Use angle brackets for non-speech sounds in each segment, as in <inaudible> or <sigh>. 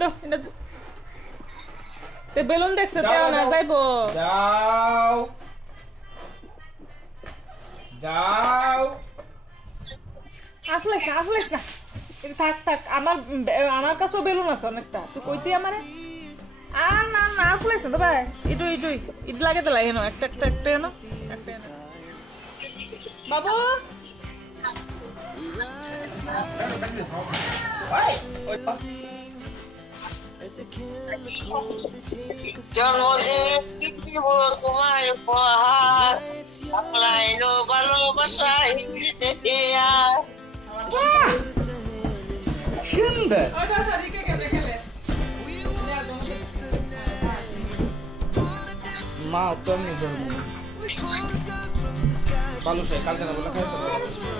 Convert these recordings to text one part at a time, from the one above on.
দাও এটা। তে বেলুন দেখছে তেও না যাইবো যাও যাও আসলে না আসলে না থাক থাক আমার আমার কাছেও বেলুন আছে অনেকটা। তুই কইতে আমারে? আর না না আসলে না ভাই। ইটু ইটু ইট লাগে তো লাগে না। একটা একটা একটা এনো একটা এনো। বাবু? জন্মদিনে কি দিব তোমায় উপহার অনলাইন ভালোবাসা হিন্দিতে আর সুন্দর মা তো ভালো সে কালকে না বলে খাইতে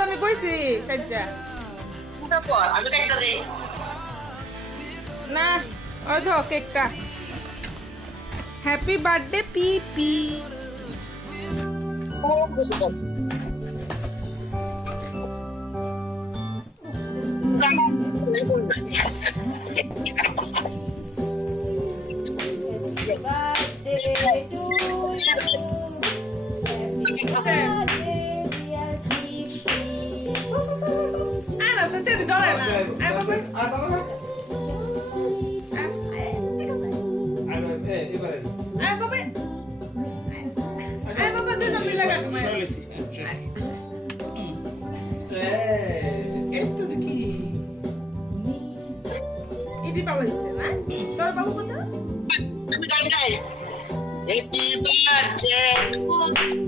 আমি কইছি কাইজা তারপর আমি একটা দিই না ওই ধো কেকটা হ্যাপি বার্থডে পিপি আয় না দেখি ইটি পালাইছে না তোর বাবু কোথায় আমি গান গাই হ্যাপি বার্থডে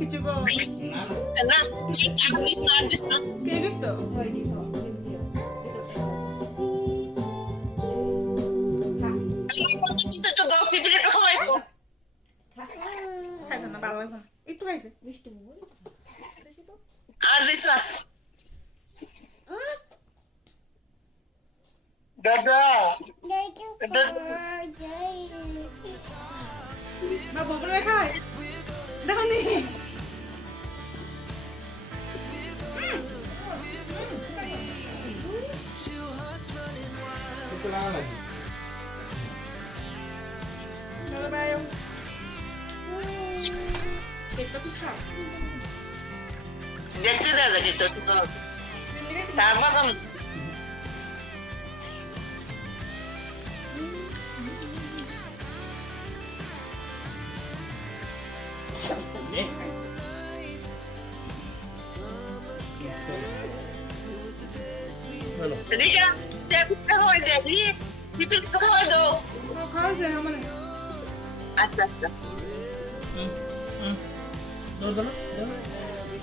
কিছু বল। না না। কে তো একটু খাইছে। আর দিস না। দাদা বাবু বলে খায় কেকটা খুব সাপ দেখতে দাদা কিন্তু তারপর আমি এ খাই হ্যালো রিকা দেখতে হয় যে রি ফিফটি একটু খাওয়াই দাও খাওয়াছে আমার আচ্ছা আচ্ছা ধরো ধরো ধরো।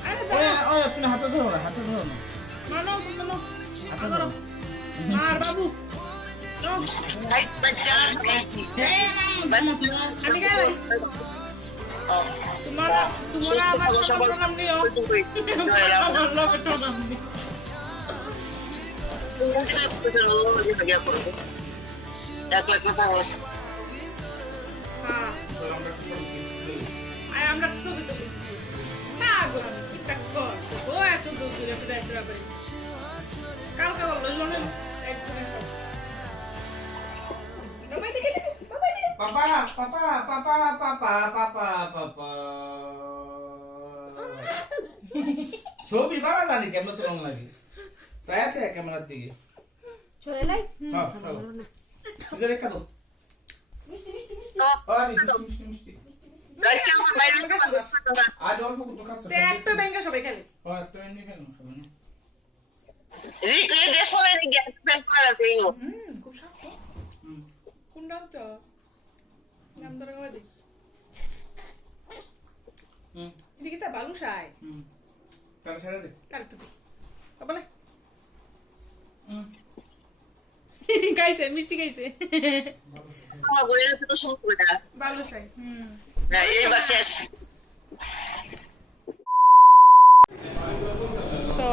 আরে ওই ওই তুমি হাতে ধরো না হাতে ধরো না। মানো তুমি মানো হাতে করো ধরো। মার বাবু। ভাই বাচ্চা আমি গেলে। তোমারা তোমারা আমার লোকের হ্যাঁ। ছবি তুলি আমি কি তা করছ ও এত ফিরে ফিরে এসে রাখবে কালকে বলল লোনের একদমই সব। বাবা এদিকে এদিকে, বাবা এদিকে। পাপা পাপা পাপা পাপা পাপা পাপা। ছবি বাড়া জানি কেমন তো রং লাগে সায়াতে ক্যামেরার দিকে। চলে লাই হ্যাঁ মিষ্টি মিষ্টি মিষ্টি। আজ অল্প কত খাচ্ছে তে একটা ব্যাংকে সবাই খেলে। হ্যাঁ একটা এনে কেন সবাই না? রিক রে দেশে গিয়ে ফ্যান করে দেইও হুম খুব শক্ত। হুম। কোন নাম তো? নাম ধরে গাওয়া দিস হুম। এদিকে তা বালুশাই হুম। তাহলে ছেড়ে দে। তার একটু দে। বলে হুম। খাইছে মিষ্টি খাইছে। আমার বইয়ের তো করে না। বালুশাই হুম। এইবার শেষ।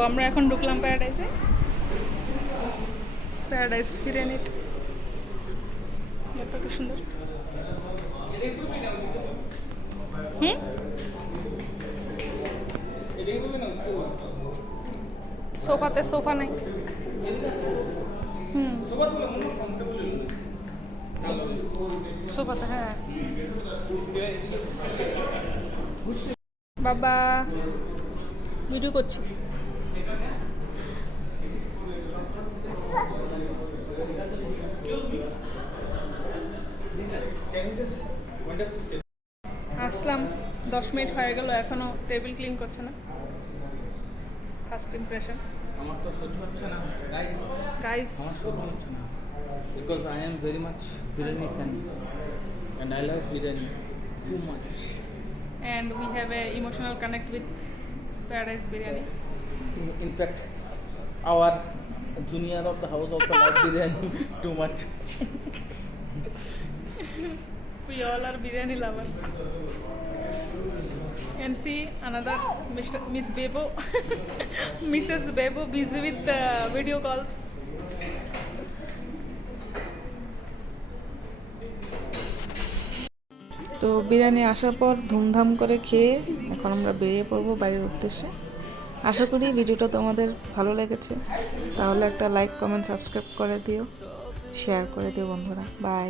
আমরা এখন ঢুকলাম প্যারাডাইসে। প্যারাডাইস বিরিয়ানিতে দেখো কি সুন্দর। হুম? সোফাতে সোফা নাই। হুম। সোফাতে হ্যাঁ। বাবা ভিডিও করছি। আসলাম দশ মিনিট হয়ে গেল এখনও টেবিল ক্লিন করছে না। ফার্স্ট ইমপ্রেশন আমার তো সহ্য হচ্ছে না। গাইস গাইস আমার সহ্য হচ্ছে না। Because I am very much biryani fan and I love biryani too much and we have a emotional connect with paradise biryani in fact our junior of the house also love biryani too much we all are biryani lover and see another Mr. miss bebo <laughs> mrs bebo busy with the video calls. তো বিরিয়ানি আসার পর ধুমধাম করে খেয়ে এখন আমরা বেরিয়ে পড়ব বাইরের উদ্দেশ্যে। আশা করি ভিডিওটা তোমাদের ভালো লেগেছে। তাহলে একটা লাইক কমেন্ট সাবস্ক্রাইব করে দিও। শেয়ার করে দিও বন্ধুরা। Bye